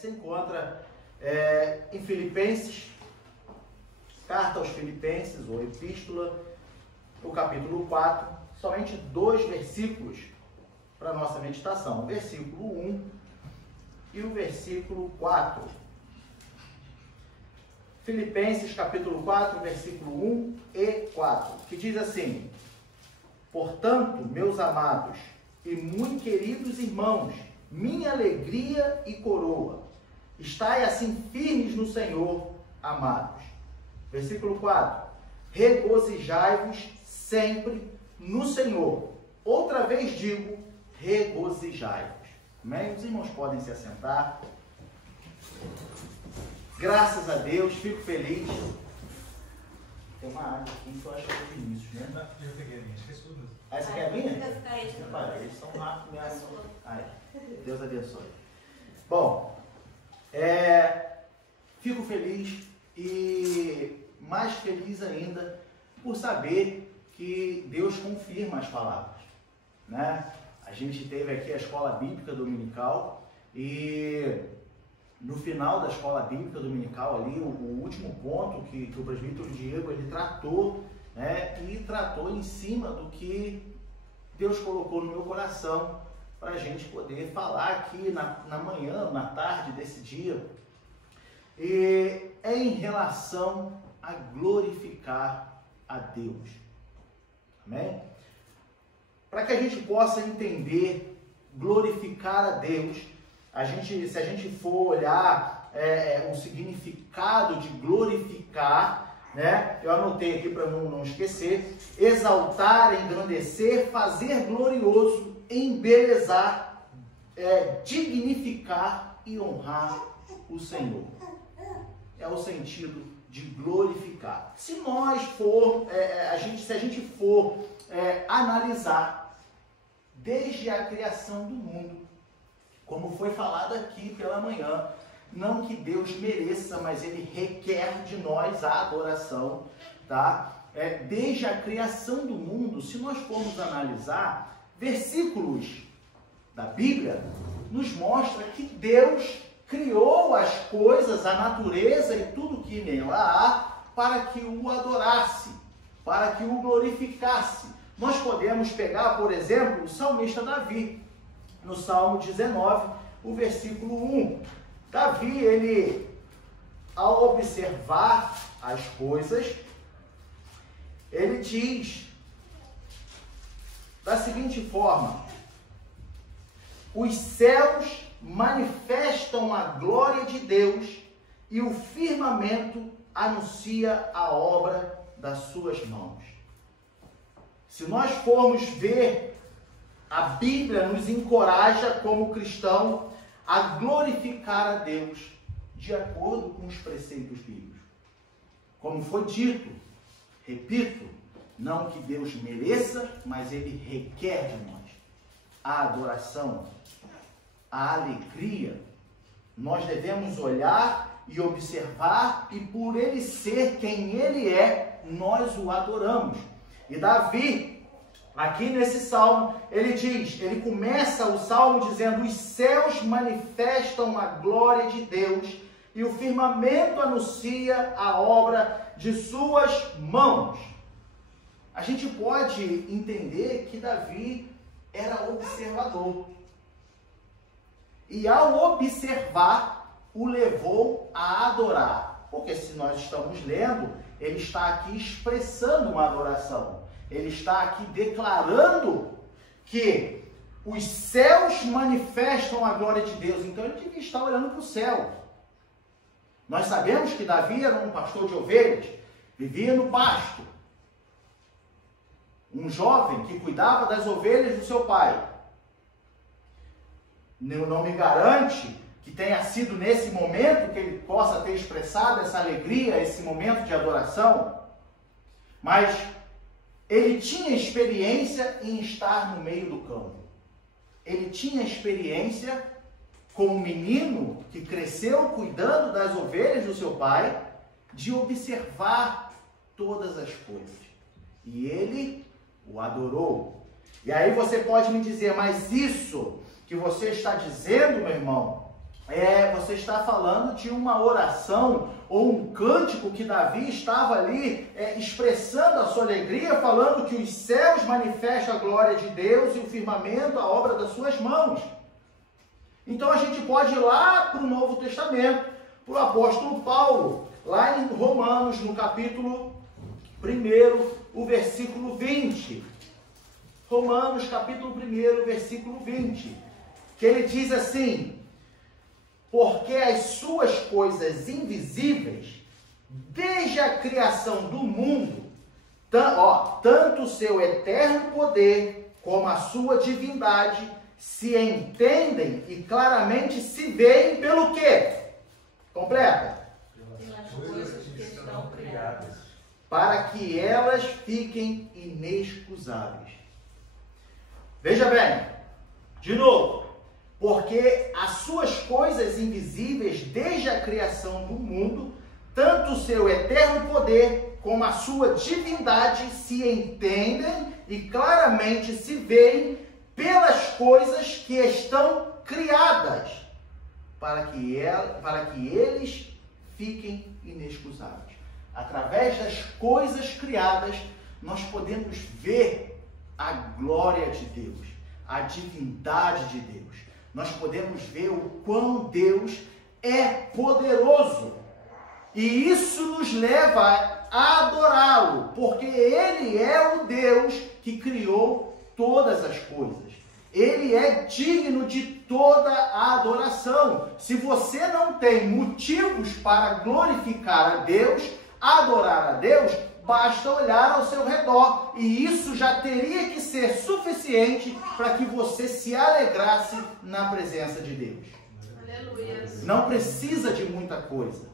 se encontra em Filipenses, carta aos Filipenses, ou epístola, o capítulo 4, somente 2 versículos para a nossa meditação, o versículo 1 e o versículo 4. Filipenses capítulo 4, versículo 1 e 4, que diz assim: portanto, meus amados e muito queridos irmãos, minha alegria e coroa, estai assim firmes no Senhor, amados. Versículo 4, regozijai-vos sempre no Senhor. Outra vez digo, regozijai-vos. Amém? Os irmãos podem se assentar. Graças a Deus, fico feliz. Tem uma água aqui que eu acho que é do Vinícius, né? Eu peguei a minha, esqueci tudo. Ah, essa aqui é a minha? Eles são rápidos mesmo. Deus abençoe. Bom, fico feliz e mais feliz ainda por saber que Deus confirma as palavras, né? A gente teve aqui a escola bíblica dominical e no final da escola bíblica dominical ali, o último ponto que o presbítero Diego ele tratou, né? E tratou em cima do que Deus colocou no meu coração para a gente poder falar aqui na manhã, na tarde desse dia. E é em relação a glorificar a Deus. Amém? Para que a gente possa entender, glorificar a Deus, se a gente for olhar o significado de glorificar, né? Eu anotei aqui para não esquecer: exaltar, engrandecer, fazer glorioso, embelezar, dignificar e honrar o Senhor. É o sentido de glorificar. Se nós for, se a gente for analisar desde a criação do mundo, como foi falado aqui pela manhã, não que Deus mereça, mas Ele requer de nós a adoração, tá? Desde a criação do mundo, se nós formos analisar, versículos da Bíblia nos mostra que Deus criou as coisas, a natureza e tudo que nela há, para que o adorasse, para que o glorificasse. Nós podemos pegar, por exemplo, o salmista Davi, no Salmo 19, o versículo 1. Davi, ele, ao observar as coisas, ele diz da seguinte forma: os céus manifestam a glória de Deus e o firmamento anuncia a obra das suas mãos. Se nós formos ver, a Bíblia nos encoraja como cristão a glorificar a Deus de acordo com os preceitos bíblicos. Como foi dito, repito, não que Deus mereça, mas Ele requer de nós a adoração, a alegria. Nós devemos olhar e observar, e por Ele ser quem Ele é, nós o adoramos. E Davi, aqui nesse salmo, ele começa o salmo dizendo: os céus manifestam a glória de Deus e o firmamento anuncia a obra de suas mãos. A gente pode entender que Davi era observador. E ao observar, o levou a adorar. Porque se nós estamos lendo, ele está aqui expressando uma adoração. Ele está aqui declarando que os céus manifestam a glória de Deus. Então ele devia estar olhando para o céu. Nós sabemos que Davi era um pastor de ovelhas, vivia no pasto. Um jovem que cuidava das ovelhas do seu pai. Não me garante que tenha sido nesse momento que ele possa ter expressado essa alegria, esse momento de adoração, mas ele tinha experiência em estar no meio do campo. Ele tinha experiência como menino que cresceu cuidando das ovelhas do seu pai, de observar todas as coisas. E ele o adorou. E aí você pode me dizer: mas isso que você está dizendo, meu irmão, você está falando de uma oração ou um cântico que Davi estava ali expressando a sua alegria, falando que os céus manifestam a glória de Deus e o firmamento a obra das suas mãos. Então a gente pode ir lá para o Novo Testamento, para o apóstolo Paulo, lá em Romanos, no capítulo 1, o versículo 20. Romanos, capítulo 1, versículo 20. Que ele diz assim: porque as suas coisas invisíveis, desde a criação do mundo, tanto o seu eterno poder como a sua divindade, se entendem e claramente se veem pelo quê? Completa. Pelas coisas que estão criadas. Para que elas fiquem inexcusáveis. Veja bem, de novo. Porque as suas coisas invisíveis, desde a criação do mundo, tanto o seu eterno poder como a sua divindade se entendem e claramente se veem pelas coisas que estão criadas, para que eles fiquem inexcusáveis. Através das coisas criadas, nós podemos ver a glória de Deus, a divindade de Deus. Nós podemos ver o quão Deus é poderoso. E isso nos leva a adorá-lo, porque Ele é o Deus que criou todas as coisas. Ele é digno de toda a adoração. Se você não tem motivos para glorificar a Deus, adorar a Deus, basta olhar ao seu redor. E isso já teria que ser suficiente para que você se alegrasse na presença de Deus. Aleluia. Não precisa de muita coisa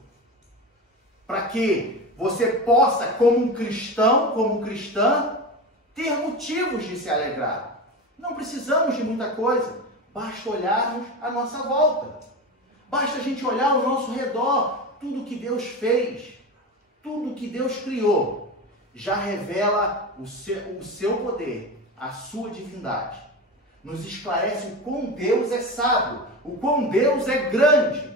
para que você possa, como um cristão, como cristã, ter motivos de se alegrar. Não precisamos de muita coisa. Basta olharmos à nossa volta. Basta a gente olhar ao nosso redor. Tudo que Deus fez, tudo que Deus criou, já revela o seu poder, a sua divindade. Nos esclarece o quão Deus é sábio, o quão Deus é grande.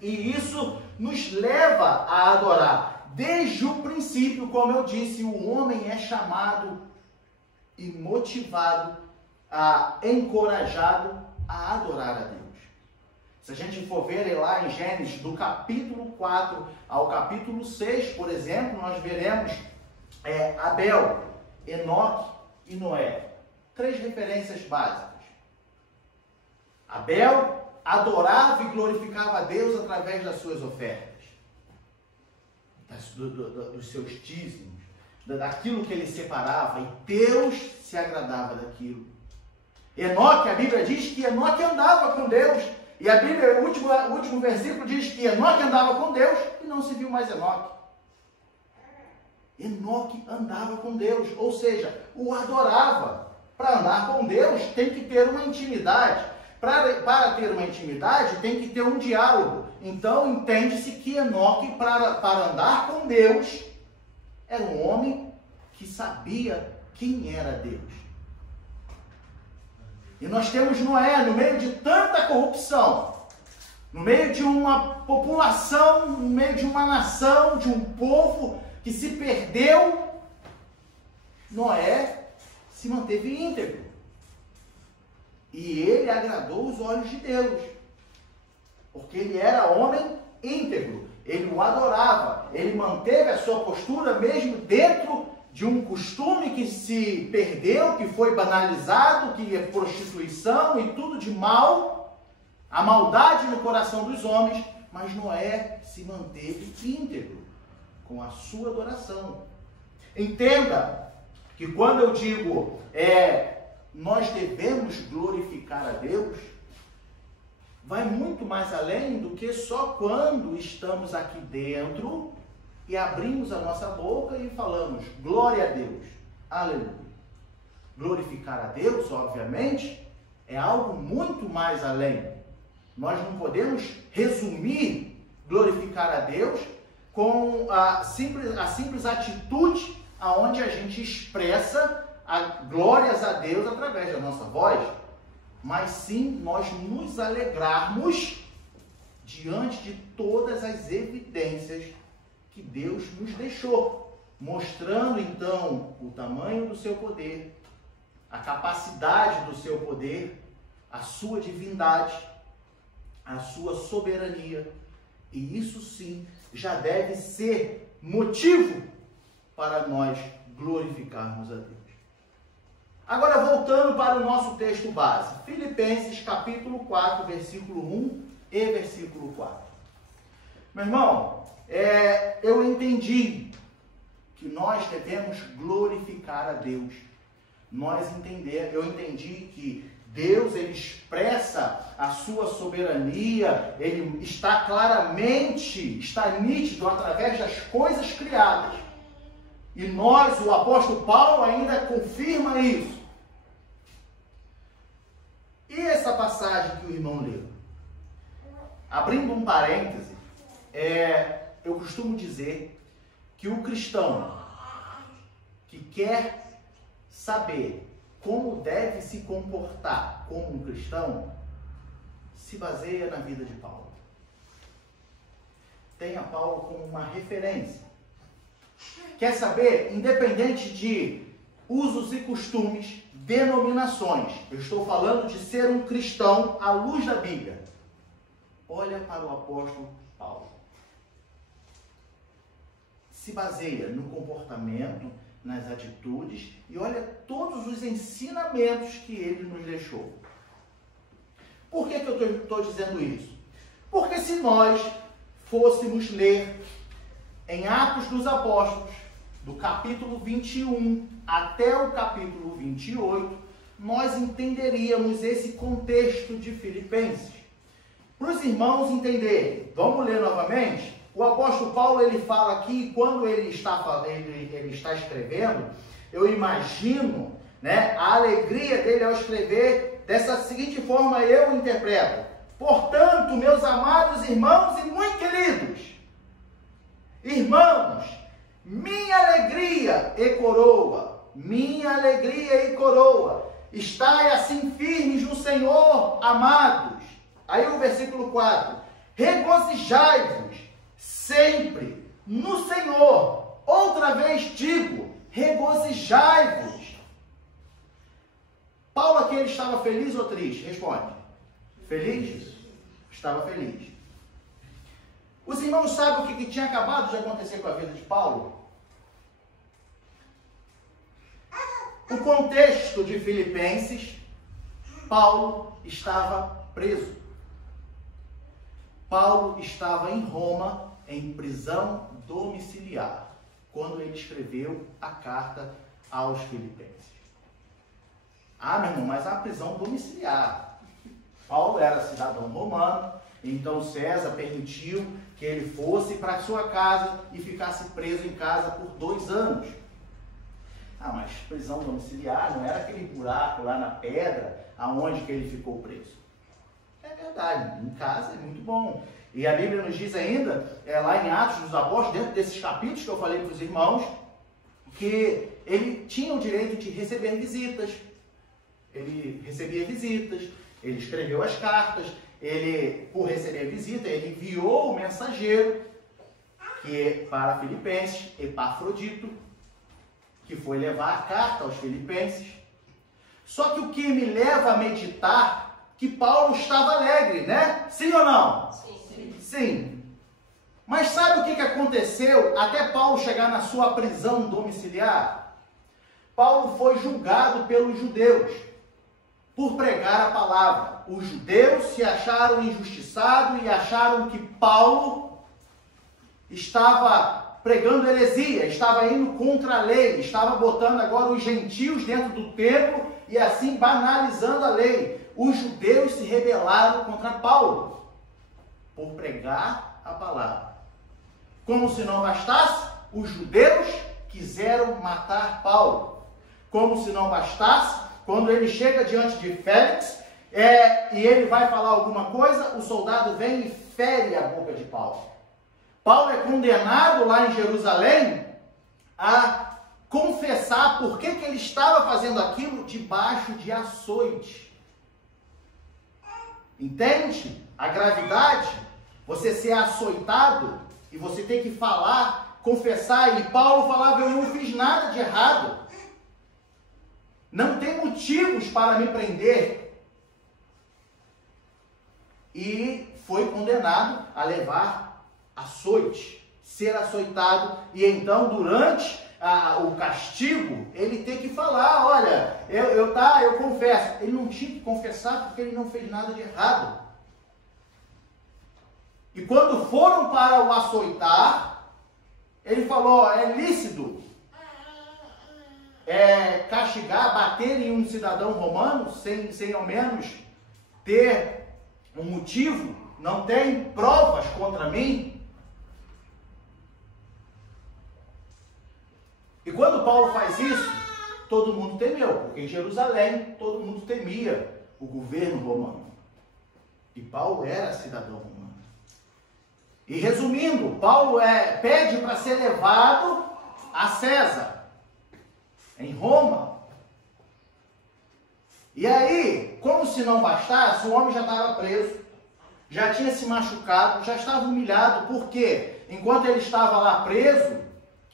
E isso nos leva a adorar. Desde o princípio, como eu disse, o homem é chamado e motivado, encorajado a adorar a Deus. Se a gente for ver lá em Gênesis, do capítulo 4 ao capítulo 6, por exemplo, nós veremos Abel, Enoque e Noé. 3 referências básicas. Abel adorava e glorificava a Deus através das suas ofertas, dos seus dízimos, daquilo que ele separava, e Deus se agradava daquilo. Enoque, a Bíblia diz que Enoque andava com Deus, e a Bíblia, o último versículo diz que Enoque andava com Deus e não se viu mais Enoque. Enoque andava com Deus, ou seja, o adorava. Para andar com Deus tem que ter uma intimidade. Para ter uma intimidade tem que ter um diálogo. Então entende-se que Enoque, para andar com Deus, era um homem que sabia quem era Deus. E nós temos Noé, no meio de tanta corrupção, no meio de uma população, no meio de uma nação, de um povo que se perdeu, Noé se manteve íntegro. E ele agradou os olhos de Deus, porque ele era homem íntegro, ele o adorava, ele manteve a sua postura mesmo dentro de um costume que se perdeu, que foi banalizado, que é prostituição e tudo de mal, a maldade no coração dos homens, mas Noé se manteve íntegro com a sua adoração. Entenda que quando eu digo nós devemos glorificar a Deus, vai muito mais além do que só quando estamos aqui dentro e abrimos a nossa boca e falamos glória a Deus, aleluia. Glorificar a Deus, obviamente, é algo muito mais além. Nós não podemos resumir glorificar a Deus com a simples atitude aonde a gente expressa glórias a Deus através da nossa voz, mas sim nós nos alegrarmos de todas as evidências que Deus nos deixou, mostrando então o tamanho do seu poder, a capacidade do seu poder, a sua divindade, a sua soberania. E isso sim já deve ser motivo para nós glorificarmos a Deus. Agora voltando para o nosso texto base, Filipenses capítulo 4, versículo 1 e versículo 4. Meu irmão, eu entendi que nós devemos glorificar a Deus. Eu entendi que Deus, ele expressa a sua soberania, ele está nítido através das coisas criadas. E nós, o apóstolo Paulo, ainda confirma isso. E essa passagem que o irmão leu? Abrindo um parêntese, eu costumo dizer que o cristão que quer saber como deve se comportar como um cristão, se baseia na vida de Paulo. Tenha Paulo como uma referência. Quer saber, independente de usos e costumes, denominações, eu estou falando de ser um cristão à luz da Bíblia. Olha para o apóstolo Paulo. Se baseia no comportamento, nas atitudes, e olha todos os ensinamentos que ele nos deixou. Por que eu estou dizendo isso? Porque se nós fôssemos ler em Atos dos Apóstolos, do capítulo 21 até o capítulo 28, nós entenderíamos esse contexto de Filipenses. Para os irmãos entenderem, vamos ler novamente? O apóstolo Paulo, ele fala aqui, quando ele está escrevendo, eu imagino, né, a alegria dele ao escrever dessa seguinte forma, eu interpreto. Portanto, meus amados irmãos e muito queridos, irmãos, minha alegria e coroa, estai assim firmes no Senhor, amados. Aí o versículo 4, regozijai-vos sempre no Senhor. Outra vez digo, regozijai-vos. Paulo aqui, ele estava feliz ou triste? Responde. Feliz? Estava feliz. Os irmãos sabem o que tinha acabado de acontecer com a vida de Paulo? O contexto de Filipenses, Paulo estava preso. Paulo estava em Roma, em prisão domiciliar, quando ele escreveu a carta aos Filipenses. Ah, meu irmão, mas a prisão domiciliar. Paulo era cidadão romano, então César permitiu que ele fosse para a sua casa e ficasse preso em casa por 2 anos. Ah, mas prisão domiciliar não era aquele buraco lá na pedra aonde que ele ficou preso. É verdade, em casa é muito bom. E a Bíblia nos diz ainda, lá em Atos dos Apóstolos, dentro desses capítulos que eu falei para os irmãos, que ele tinha o direito de receber visitas. Ele recebia visitas, ele escreveu as cartas, por receber visita, ele enviou o mensageiro, que para Filipenses, Epafrodito, que foi levar a carta aos Filipenses. Só que o que me leva a meditar que Paulo estava alegre, né? Sim ou não? Sim. Sim. Mas sabe o que aconteceu até Paulo chegar na sua prisão domiciliar? Paulo foi julgado pelos judeus por pregar a palavra. Os judeus se acharam injustiçados e acharam que Paulo estava pregando heresia, estava indo contra a lei, estava botando agora os gentios dentro do templo e assim banalizando a lei. Os judeus se rebelaram contra Paulo por pregar a palavra. Como se não bastasse, os judeus quiseram matar Paulo. Como se não bastasse, quando ele chega diante de Félix e ele vai falar alguma coisa, o soldado vem e fere a boca de Paulo. Paulo é condenado lá em Jerusalém a confessar por que ele estava fazendo aquilo debaixo de açoite. Entende a gravidade? você ser açoitado e você ter que falar, confessar. E Paulo falava, eu não fiz nada de errado. Não tem motivos para me prender. E foi condenado a levar açoite, ser açoitado. E então, durante o castigo, ele tem que falar, olha, eu confesso. Ele não tinha que confessar porque ele não fez nada de errado. E quando foram para o açoitar, ele falou, é lícito castigar, bater em um cidadão romano sem ao menos ter um motivo? Não tem provas contra mim? E quando Paulo faz isso, todo mundo temeu, porque em Jerusalém todo mundo temia o governo romano. E Paulo era cidadão romano. E resumindo, Paulo pede para ser levado a César, em Roma. E aí, como se não bastasse, o homem já estava preso, já tinha se machucado, já estava humilhado, porque enquanto ele estava lá preso,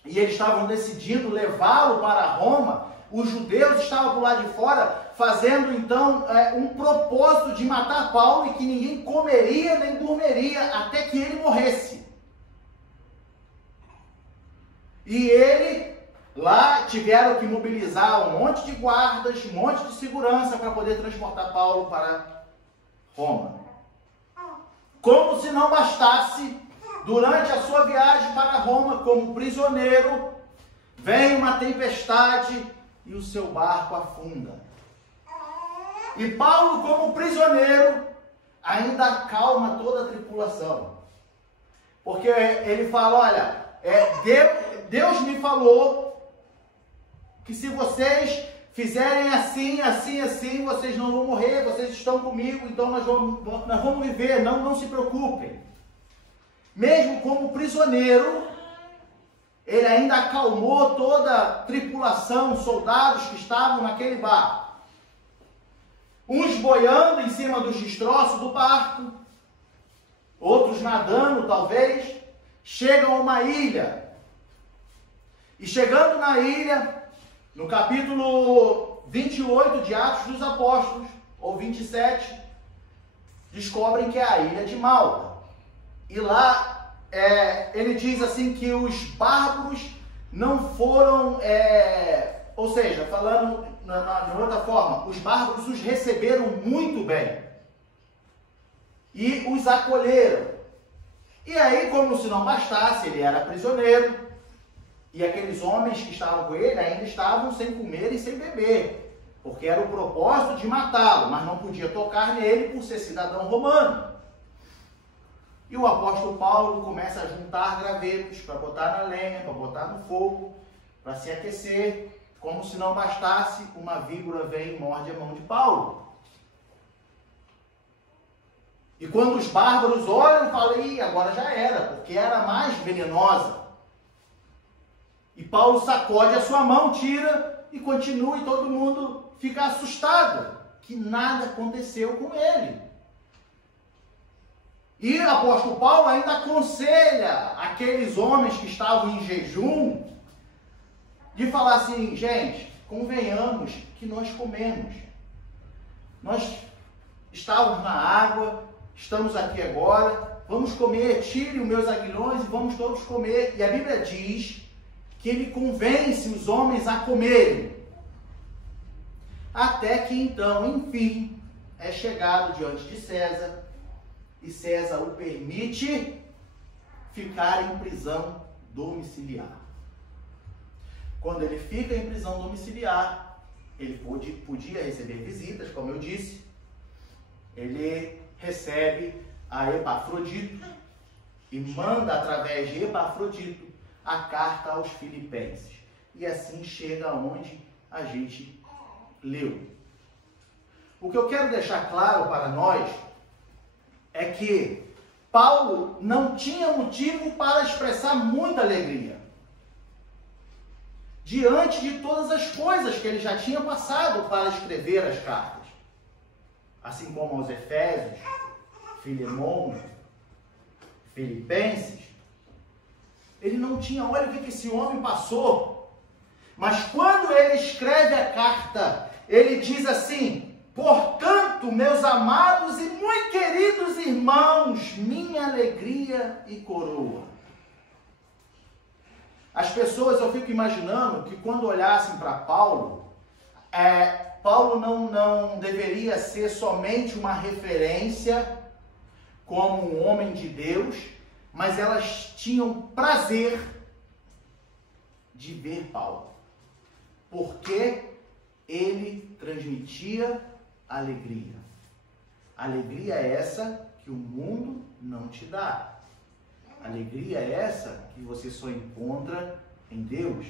e eles estavam decidindo levá-lo para Roma, os judeus estavam por lá de fora, fazendo então um propósito de matar Paulo, e que ninguém comeria nem dormiria até que ele morresse. E ele, lá tiveram que mobilizar um monte de guardas, um monte de segurança para poder transportar Paulo para Roma. Como se não bastasse, durante a sua viagem para Roma como prisioneiro, vem uma tempestade e o seu barco afunda. E Paulo, como prisioneiro, ainda acalma toda a tripulação. Porque ele fala, olha, Deus me falou que se vocês fizerem assim, assim, assim, vocês não vão morrer, vocês estão comigo, então nós vamos viver, não se preocupem. Mesmo como prisioneiro, ele ainda acalmou toda a tripulação, soldados que estavam naquele barco. Uns boiando em cima dos destroços do barco, outros nadando talvez, chegam a uma ilha. E chegando na ilha, no capítulo 28 de Atos dos Apóstolos, ou 27, descobrem que é a ilha de Malta. E lá ele diz assim que os bárbaros não foram, ou seja, falando de outra forma, os bárbaros os receberam muito bem e os acolheram. E aí, como se não bastasse, ele era prisioneiro e aqueles homens que estavam com ele ainda estavam sem comer e sem beber, porque era o propósito de matá-lo, mas não podia tocar nele por ser cidadão romano. E o apóstolo Paulo começa a juntar gravetos para botar na lenha, para botar no fogo, para se aquecer. Como se não bastasse, uma víbora vem e morde a mão de Paulo. E quando os bárbaros olham, falam, ih, agora já era, porque era mais venenosa. E Paulo sacode a sua mão, tira e continua, e todo mundo fica assustado, que nada aconteceu com ele. E o apóstolo Paulo ainda aconselha aqueles homens que estavam em jejum, de falar assim, gente, convenhamos que nós comemos. Nós estávamos na água, estamos aqui agora, vamos comer, tire os meus aguilhões e vamos todos comer. E a Bíblia diz que ele convence os homens a comerem. Até que então, enfim, é chegado diante de César, e César o permite ficar em prisão domiciliar. Quando ele fica em prisão domiciliar, ele podia receber visitas, como eu disse. Ele recebe a Epafrodito e manda através de Epafrodito a carta aos Filipenses. E assim chega onde a gente leu. O que eu quero deixar claro para nós é que Paulo não tinha motivo para expressar muita alegria diante de todas as coisas que ele já tinha passado para escrever as cartas. Assim como aos Efésios, Filemão, Filipenses, ele não tinha, olha o que esse homem passou. Mas quando ele escreve a carta, ele diz assim: portanto, meus amados e muito queridos irmãos, minha alegria e coroa. As pessoas, eu fico imaginando que quando olhassem para Paulo, Paulo não deveria ser somente uma referência como um homem de Deus, mas elas tinham prazer de ver Paulo, porque ele transmitia alegria. Alegria essa que o mundo não te dá. Alegria essa que você só encontra em Deus.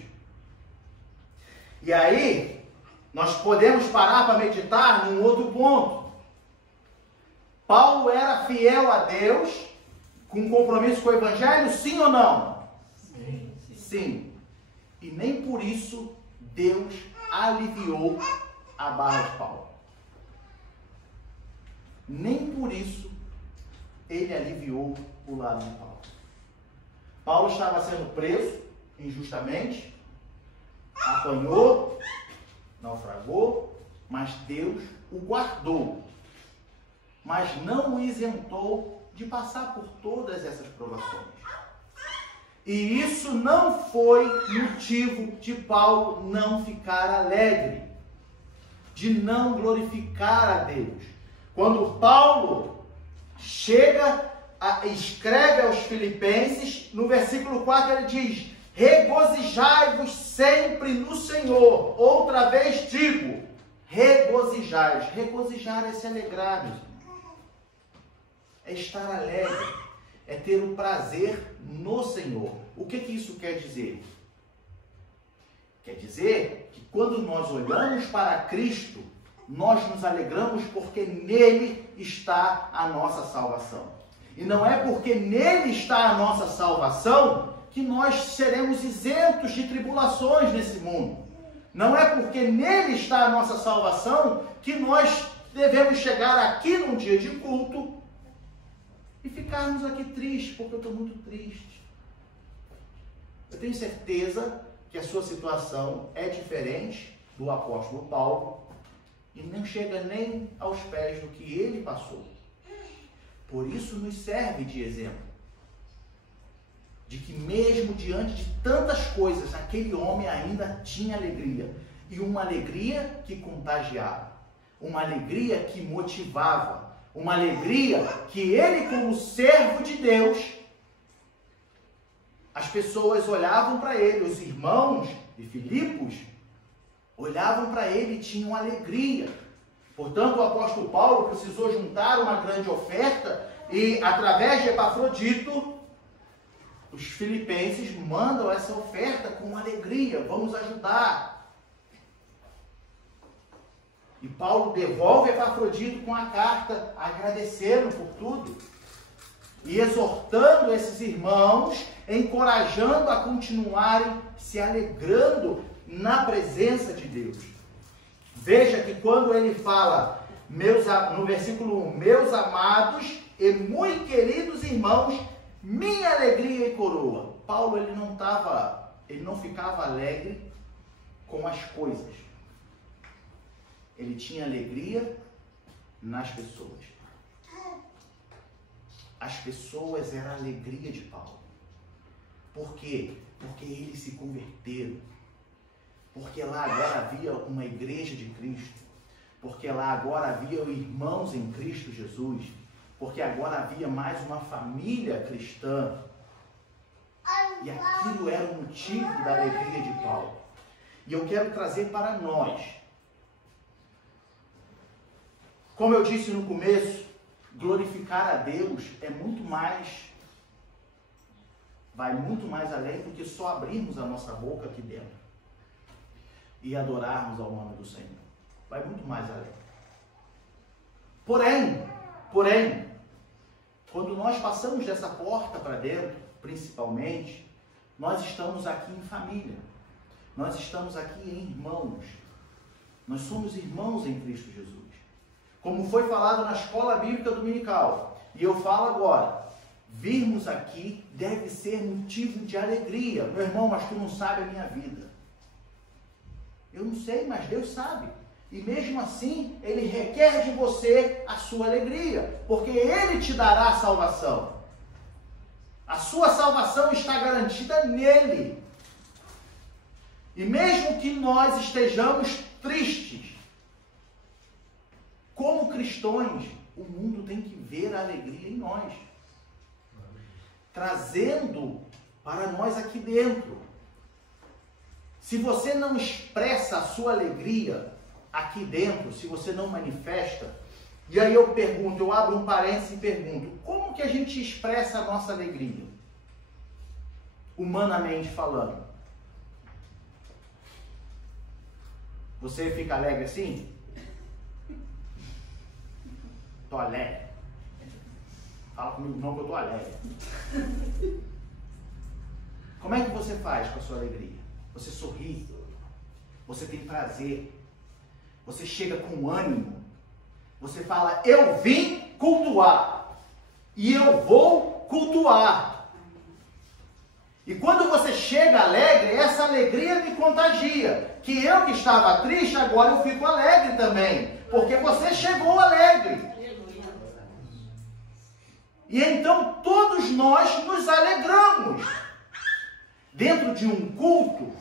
E aí, nós podemos parar para meditar num outro ponto. Paulo era fiel a Deus, com compromisso com o Evangelho, sim ou não? Sim. Sim. E nem por isso Deus aliviou a barra de Paulo. Nem por isso ele aliviou o lado de Paulo. Paulo estava sendo preso injustamente, apanhou, naufragou, mas Deus o guardou, mas não o isentou de passar por todas essas provações. E isso não foi motivo de Paulo não ficar alegre, de não glorificar a Deus. Quando Paulo escreve aos Filipenses, no versículo 4 ele diz: regozijai-vos sempre no Senhor. Outra vez digo, regozijai-vos. Regozijar é se alegrar, meus irmãos. É estar alegre, é ter o prazer no Senhor. O que isso quer dizer? Quer dizer que quando nós olhamos para Cristo, nós nos alegramos porque nele está a nossa salvação. E não é porque nele está a nossa salvação que nós seremos isentos de tribulações nesse mundo. Não é porque nele está a nossa salvação que nós devemos chegar aqui num dia de culto e ficarmos aqui tristes, porque eu estou muito triste. Eu tenho certeza que a sua situação é diferente do apóstolo Paulo e não chega nem aos pés do que ele passou. Por isso nos serve de exemplo, de que mesmo diante de tantas coisas, aquele homem ainda tinha alegria, e uma alegria que contagiava, uma alegria que motivava, uma alegria que ele, como servo de Deus, as pessoas olhavam para ele, os irmãos de Filipos olhavam para ele e tinham alegria. Portanto, o apóstolo Paulo precisou juntar uma grande oferta e, através de Epafrodito, os filipenses mandam essa oferta com alegria. Vamos ajudar. E Paulo devolve Epafrodito com a carta, agradecendo por tudo. E exortando esses irmãos, encorajando a continuarem se alegrando na presença de Deus. Veja que quando ele fala, no versículo 1, meus amados e muito queridos irmãos, minha alegria e coroa. Paulo ele não ficava alegre com as coisas. Ele tinha alegria nas pessoas. As pessoas eram a alegria de Paulo. Por quê? Porque eles se converteram. Porque lá agora havia uma igreja de Cristo. Porque lá agora havia irmãos em Cristo Jesus. Porque agora havia mais uma família cristã. E aquilo era o motivo da alegria de Paulo. E eu quero trazer para nós. Como eu disse no começo, glorificar a Deus é muito mais, vai muito mais além do que só abrirmos a nossa boca aqui dentro e adorarmos ao nome do Senhor. Vai muito mais além. Porém, quando nós passamos dessa porta para dentro, principalmente, nós estamos aqui em família. Nós estamos aqui em irmãos. Nós somos irmãos em Cristo Jesus. Como foi falado na escola bíblica dominical, e eu falo agora, virmos aqui deve ser motivo de alegria. Meu irmão, mas tu não sabe a minha vida. Eu não sei, mas Deus sabe. E mesmo assim, Ele requer de você a sua alegria, porque Ele te dará a salvação. A sua salvação está garantida nele. E mesmo que nós estejamos tristes, como cristãos, o mundo tem que ver a alegria em nós, trazendo para nós aqui dentro. Se você não expressa a sua alegria aqui dentro, se você não manifesta, e aí eu pergunto, eu abro um parênteses e pergunto, como que a gente expressa a nossa alegria? Humanamente falando. Você fica alegre assim? Tô alegre. Fala comigo não que eu tô alegre. Como é que você faz com a sua alegria? Você sorri, você tem prazer, você chega com ânimo, você fala, eu vim cultuar, e eu vou cultuar. E quando você chega alegre, essa alegria me contagia, que eu que estava triste, agora eu fico alegre também, porque você chegou alegre. E então todos nós nos alegramos. Dentro de um culto,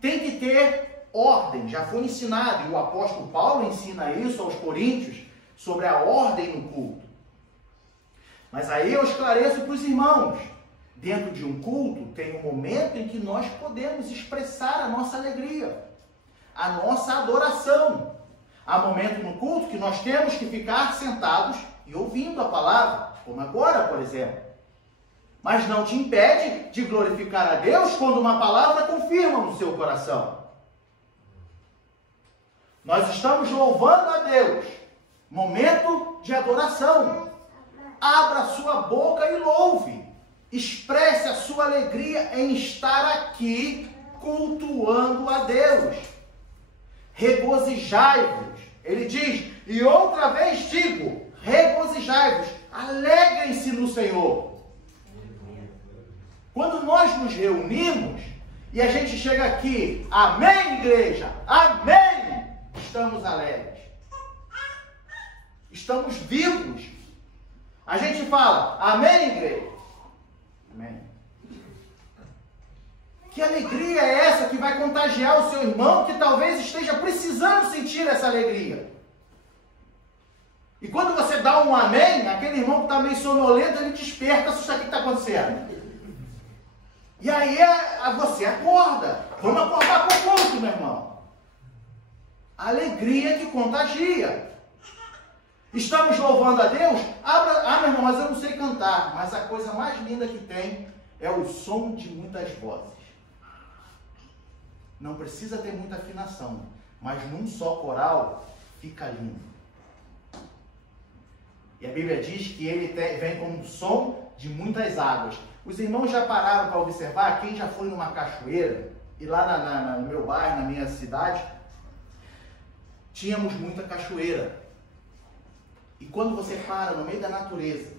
tem que ter ordem, já foi ensinado, e o apóstolo Paulo ensina isso aos coríntios, sobre a ordem no culto. Mas aí eu esclareço para os irmãos, dentro de um culto tem um momento em que nós podemos expressar a nossa alegria, a nossa adoração. Há momento no culto que nós temos que ficar sentados e ouvindo a palavra, como agora, por exemplo. Mas não te impede de glorificar a Deus quando uma palavra confirma no seu coração. Nós estamos louvando a Deus. Momento de adoração. Abra sua boca e louve. Expresse a sua alegria em estar aqui cultuando a Deus. Regozijai-vos. Ele diz, e outra vez digo, regozijai-vos. Alegrem-se no Senhor. Quando nós nos reunimos e a gente chega aqui, amém, igreja, amém, estamos alegres, estamos vivos. A gente fala, amém, igreja, amém. Que alegria é essa que vai contagiar o seu irmão que talvez esteja precisando sentir essa alegria? E quando você dá um amém, aquele irmão que está meio sonolento, ele desperta, assusta, o que está acontecendo? E aí você acorda. Vamos acordar com o culto, meu irmão. A alegria que contagia. Estamos louvando a Deus? Meu irmão, mas eu não sei cantar. Mas a coisa mais linda que tem é o som de muitas vozes. Não precisa ter muita afinação, mas num só coral fica lindo. E a Bíblia diz que ele vem como um som de muitas águas. Os irmãos já pararam para observar, quem já foi numa cachoeira, e lá no meu bairro, na minha cidade, tínhamos muita cachoeira. E quando você para no meio da natureza,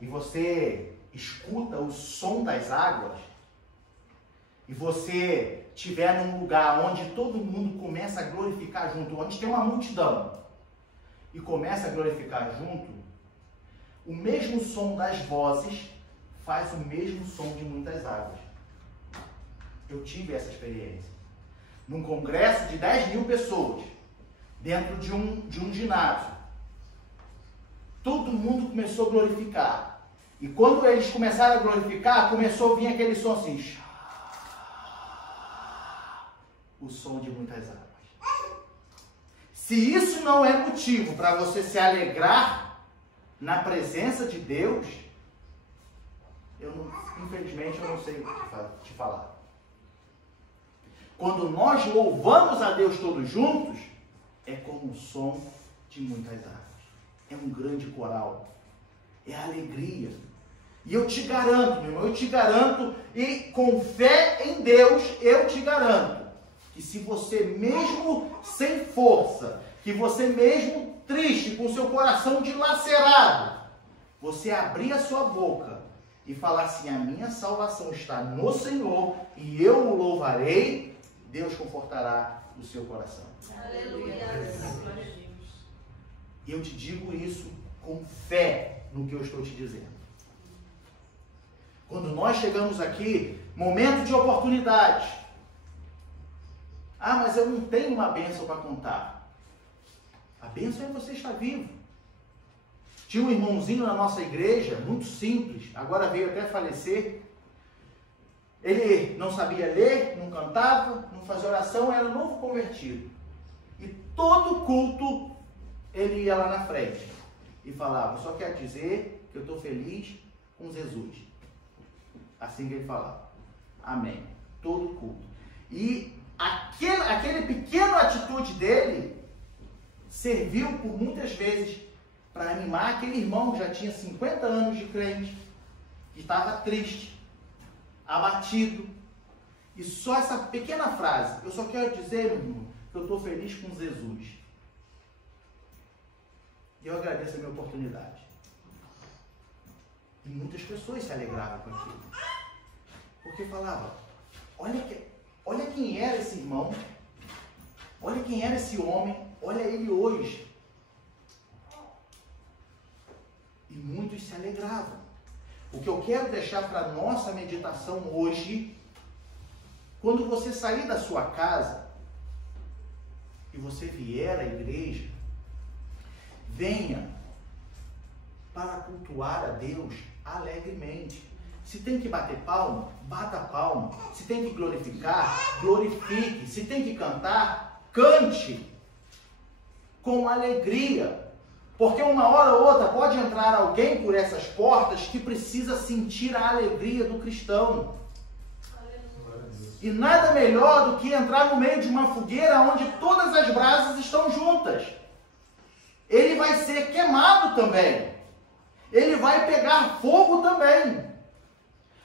e você escuta o som das águas, e você estiver num lugar onde todo mundo começa a glorificar junto, onde tem uma multidão, e começa a glorificar junto, o mesmo som das vozes faz o mesmo som de muitas águas. Eu tive essa experiência. Num congresso de 10.000 pessoas, dentro de um ginásio. Todo mundo começou a glorificar. E quando eles começaram a glorificar, começou a vir aquele som assim. O som de muitas águas. Se isso não é motivo para você se alegrar na presença de Deus, infelizmente eu não sei o que te falar. Quando nós louvamos a Deus todos juntos, é como o som de muitas águas. É um grande coral. É alegria. E eu te garanto, meu irmão, eu te garanto, e com fé em Deus, eu te garanto, que se você mesmo sem força, que você mesmo triste, com seu coração dilacerado, você abrir a sua boca e falar assim, a minha salvação está no Senhor e eu o louvarei, Deus confortará o seu coração. Aleluia. E eu te digo isso com fé no que eu estou te dizendo. Quando nós chegamos aqui, momento de oportunidade. Ah, mas eu não tenho uma bênção para contar. A bênção é você estar vivo. Tinha um irmãozinho na nossa igreja, muito simples, agora veio até falecer. Ele não sabia ler, não cantava, não fazia oração, era novo convertido. E todo culto ele ia lá na frente e falava, só quero dizer que eu estou feliz com Jesus. Assim que ele falava. Amém. Todo culto. E aquele pequeno atitude dele serviu por muitas vezes para animar aquele irmão que já tinha 50 anos de crente, que estava triste, abatido. E só essa pequena frase, eu só quero dizer, meu irmão, que eu estou feliz com Jesus. E eu agradeço a minha oportunidade. E muitas pessoas se alegravam com aquilo. Porque falava, olha quem era esse irmão, olha quem era esse homem, olha ele hoje. E muitos se alegravam. O que eu quero deixar para a nossa meditação hoje, quando você sair da sua casa e você vier à igreja, venha para cultuar a Deus alegremente. Se tem que bater palma, bata palma. Se tem que glorificar, glorifique. Se tem que cantar, cante com alegria. Porque uma hora ou outra pode entrar alguém por essas portas que precisa sentir a alegria do cristão. E nada melhor do que entrar no meio de uma fogueira onde todas as brasas estão juntas. Ele vai ser queimado também. Ele vai pegar fogo também.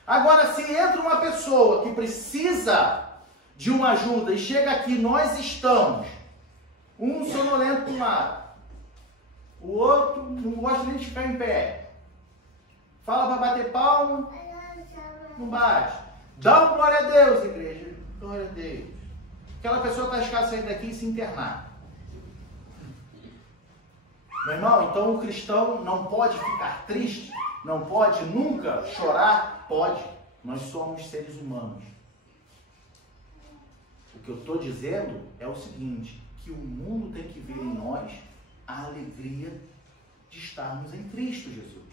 Agora, se entra uma pessoa que precisa de uma ajuda e chega aqui, nós estamos, um sonolento para um lado, o outro não gosta nem de ficar em pé. Fala para bater palma, não bate. Dá um glória a Deus, igreja. Glória a Deus. Aquela pessoa está escassa de sair daqui e se internar. Meu irmão, então o cristão não pode ficar triste, não pode nunca chorar. Pode. Nós somos seres humanos. O que eu estou dizendo é o seguinte, que o mundo tem que ver em nós a alegria de estarmos em Cristo Jesus.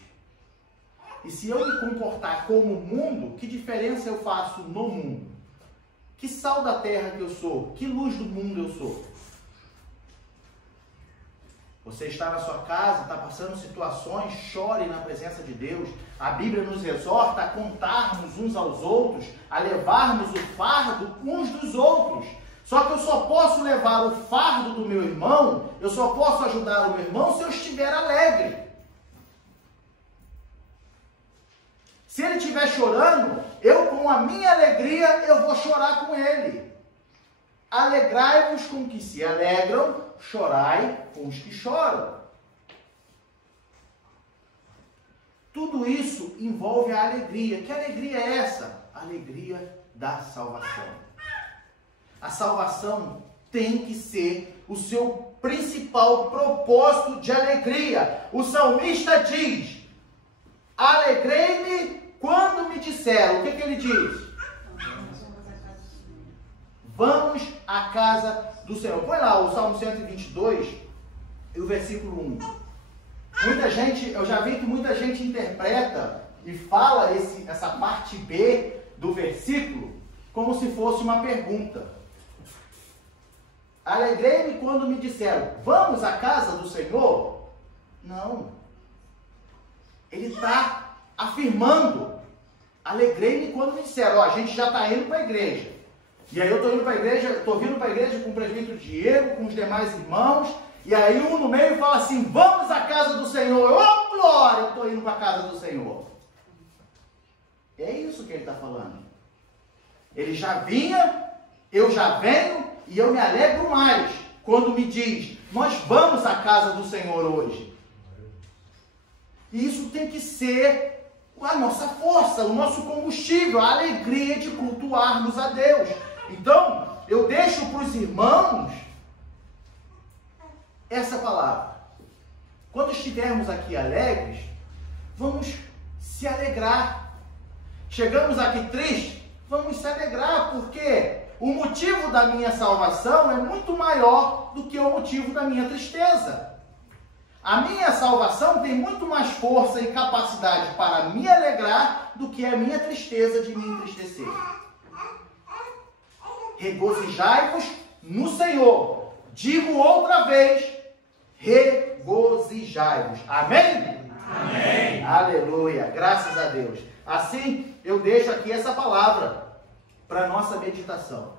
E se eu me comportar como o mundo, que diferença eu faço no mundo? Que sal da terra que eu sou? Que luz do mundo eu sou? Você está na sua casa, está passando situações, chore na presença de Deus. A Bíblia nos exorta a contarmos uns aos outros, a levarmos o fardo uns dos outros. Só que eu só posso levar o fardo do meu irmão, eu só posso ajudar o meu irmão se eu estiver alegre. Se ele estiver chorando, eu com a minha alegria, eu vou chorar com ele. Alegrai-vos com os que se alegram, chorai com os que choram. Tudo isso envolve a alegria. Que alegria é essa? A alegria da salvação. A salvação tem que ser o seu principal propósito de alegria. O salmista diz, alegrei-me quando me disseram. O que ele diz? Vamos à casa do Senhor. Põe lá o Salmo 122 e o versículo 1. Muita gente, eu já vi que muita gente interpreta e fala essa parte B do versículo como se fosse uma pergunta. Alegrei-me quando me disseram, vamos à casa do Senhor? Não. Ele está afirmando, alegrei-me quando me disseram, a gente já está indo para a igreja. E aí eu estou indo para a igreja, estou vindo para a igreja com o presbítero Diego, com os demais irmãos, e aí um no meio fala assim, vamos à casa do Senhor. Ô, glória, eu estou indo para a casa do Senhor. É isso que ele está falando. Ele já vinha, eu já venho, e eu me alegro mais quando me diz, nós vamos à casa do Senhor hoje. E isso tem que ser a nossa força, o nosso combustível, a alegria de cultuarmos a Deus. Então, eu deixo para os irmãos essa palavra. Quando estivermos aqui alegres, vamos se alegrar. Chegamos aqui tristes, vamos se alegrar, porque o motivo da minha salvação é muito maior do que o motivo da minha tristeza. A minha salvação tem muito mais força e capacidade para me alegrar do que a minha tristeza de me entristecer. Regozijai-vos no Senhor. Digo outra vez, regozijai-vos. Amém? Amém. Aleluia. Graças a Deus. Assim, eu deixo aqui essa palavra para a nossa meditação.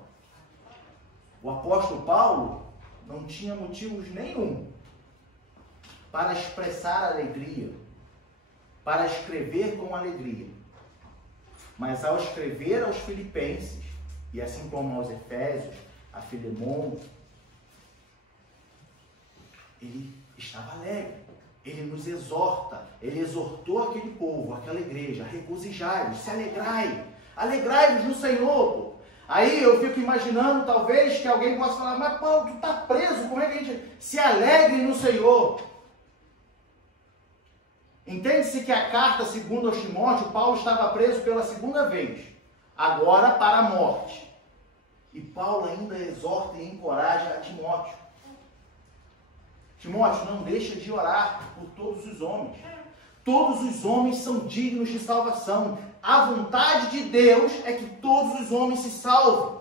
O apóstolo Paulo não tinha motivos nenhum para expressar alegria, para escrever com alegria. Mas ao escrever aos Filipenses, e assim como aos Efésios, a Filemon, ele estava alegre, ele nos exorta, ele exortou aquele povo, aquela igreja, regozijai-vos, se alegrai, alegrai-vos no Senhor. Pô. Aí eu fico imaginando, talvez, que alguém possa falar, mas Paulo, tu está preso, como é que a gente se alegre no Senhor? Entende-se que a carta segundo aos Timóteo, Paulo estava preso pela segunda vez, agora para a morte. E Paulo ainda exorta e encoraja a Timóteo. Timóteo, não deixa de orar por todos os homens. Todos os homens são dignos de salvação. A vontade de Deus é que todos os homens se salvem.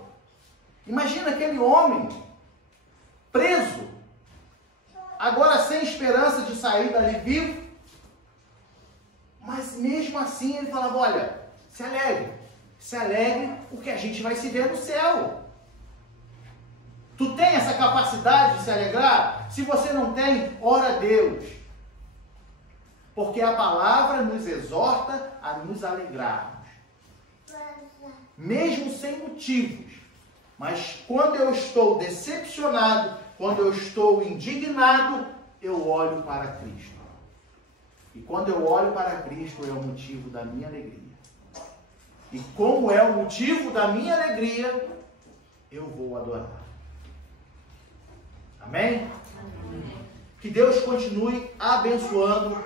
Imagina aquele homem preso, agora sem esperança de sair dali vivo. Mas mesmo assim ele falava, olha, se alegre, porque a gente vai se ver no céu. Tu tem essa capacidade de se alegrar? Se você não tem, ora a Deus. Porque a palavra nos exorta a nos alegrarmos. Mesmo sem motivos. Mas quando eu estou decepcionado, quando eu estou indignado, eu olho para Cristo. E quando eu olho para Cristo, é o motivo da minha alegria. E como é o motivo da minha alegria, eu vou adorar. Amém? Amém? Que Deus continue abençoando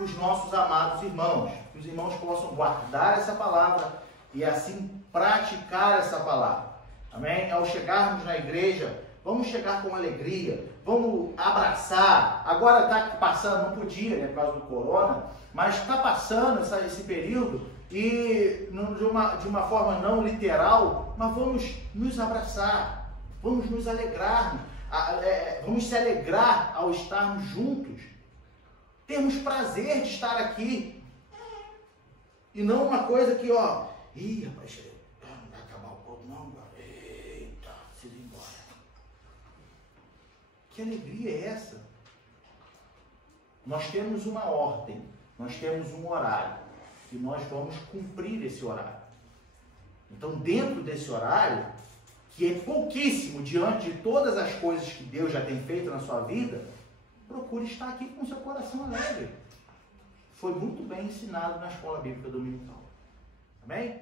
os nossos amados irmãos. Que os irmãos possam guardar essa palavra e assim praticar essa palavra. Amém? Ao chegarmos na igreja, vamos chegar com alegria, vamos abraçar. Agora está passando, não podia, né, por causa do corona, mas está passando esse período e de uma forma não literal, mas vamos nos abraçar, vamos nos alegrarmos, vamos se alegrar ao estarmos juntos. Temos prazer de estar aqui e não uma coisa que, ó, ih, rapaz, não vai acabar o culto, não, eita, se ir embora. Que alegria é essa? Nós temos uma ordem, nós temos um horário e nós vamos cumprir esse horário. Então, dentro desse horário, que é pouquíssimo diante de todas as coisas que Deus já tem feito na sua vida, procure estar aqui com seu coração alegre. Foi muito bem ensinado na escola bíblica dominical. Amém?